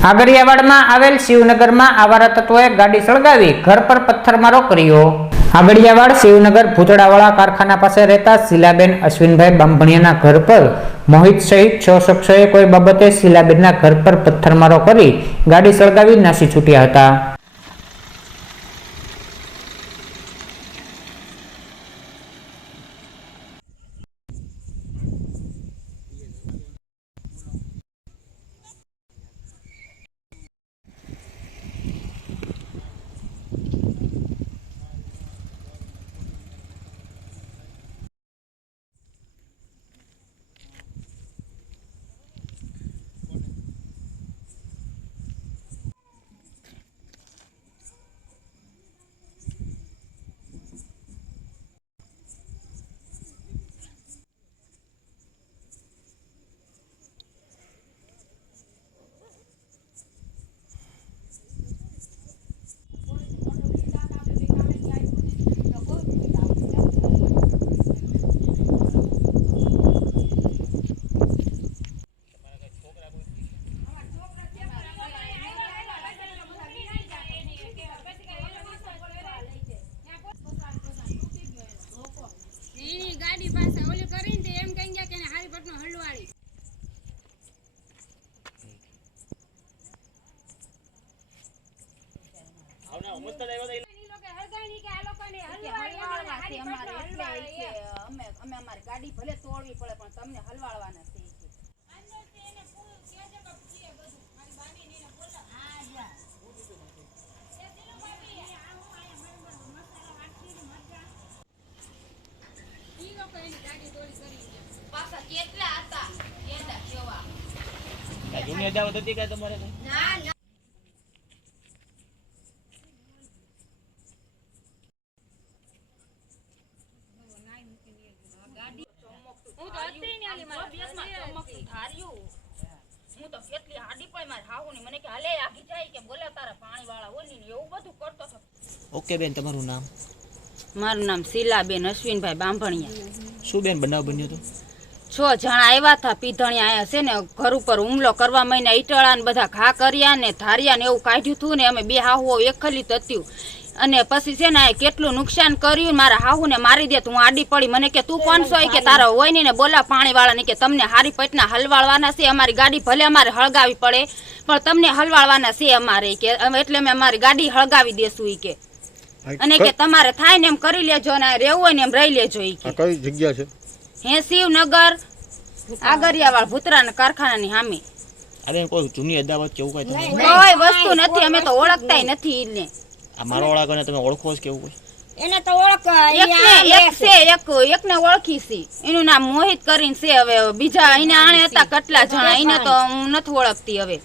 આગળિયાવાડમાં આવેલ શિવનગરમાં આવારા તત્વોએ ગાડી સળગાવી ઘર પર પથ્થરમારો કર્યો. આગળિયાવાડ શિવનગર ભૂતડાવાળા કારખાના પાસે રહેતા શીલાબેન અશ્વિનભાઈ બામભણિયાના ઘર પર મોહિત સહિત છ શખ્સોએ કોઈ બાબતે શીલાબેનના ઘર પર પથ્થરમારો કરી ગાડી સળગાવી નાસી છૂટ્યા હતા એની ગાડી પાસે ઓલી કરીને તે એમ કહી ગયા કે એને હારીપટનો હલવાડી ઈ લોકો હળગાવી કે આ લોકોને હલવાડી અને હારીપટનો હલવાડી એમ. અમે અમે અમારી ગાડી ભલે તોડવી પડે પણ તમને કે. કરી ગયા. પાછા કેટલા હતા? કેટલા જોવા આ જૂની હતી કાંઈ તમારે ના ના હું તો હતી ને આલી મારા ઘરે ધાર્યું હું તો કેટલી હાડી પણ મારી હાહુની. મને કે હાલે આગી જાય કે બોલે તારા પાણી વાળા ઓલી ને એવું બધું કરતો હતો. ઓકે બેન તમારું નામ? મારું નામ શીલાબેન અશ્વિનભાઈ બાંભણિયા. શું બેન બનાવ બન્યો હતો છ જણા આવ્યા હતા પીધણિયા આયા છે ને ઘર ઉપર હુમલો કરવા મહિને ઈટળા ને બધા ઘા કર્યા ને ધાર્યા ને એવું કાઢ્યું હતું ને અમે બે હાહુઓ એકલી તત્યું અને પછી છે ને કેટલું નુકસાન કર્યું મારા હાહુને મારી દે તું આડી પડી. મને કે તું કોણ છો? કે તારા હોય ને બોલા પાણી વાળા કે તમને હારી પટના હલવાળવાના છે અમારી ગાડી ભલે અમારે હળગાવી પડે પણ તમને હલવાળવાના છે અમારે. કે એટલે અમે અમારી ગાડી હળગાવી દેશું. ઈ કે અને કે તમારે થાય ને એમ કરી લેજો ને રહેવું હોય ને એમ રહી લેજો. ઈ કે કઈ જગ્યા છે? હે શિવનગર આગરિયાવાળ ભૂતરાના કારખાનાની સામે. અરે કોઈ જૂની અદાવત કેવું કઈ કોઈ વસ્તુ નથી અમે તો ઓળખતાય નથી ઈને આ મારો ઓળાકોને તમે ઓળખો છો કેવું કોઈ એને તો ઓળખ એક છે એક એકને ઓળખી છે. એનું નામ મોહિત કરીને છે હવે. બીજા એને આણે હતા કેટલા જણા. એને તો હું નથી ઓળખતી હવે.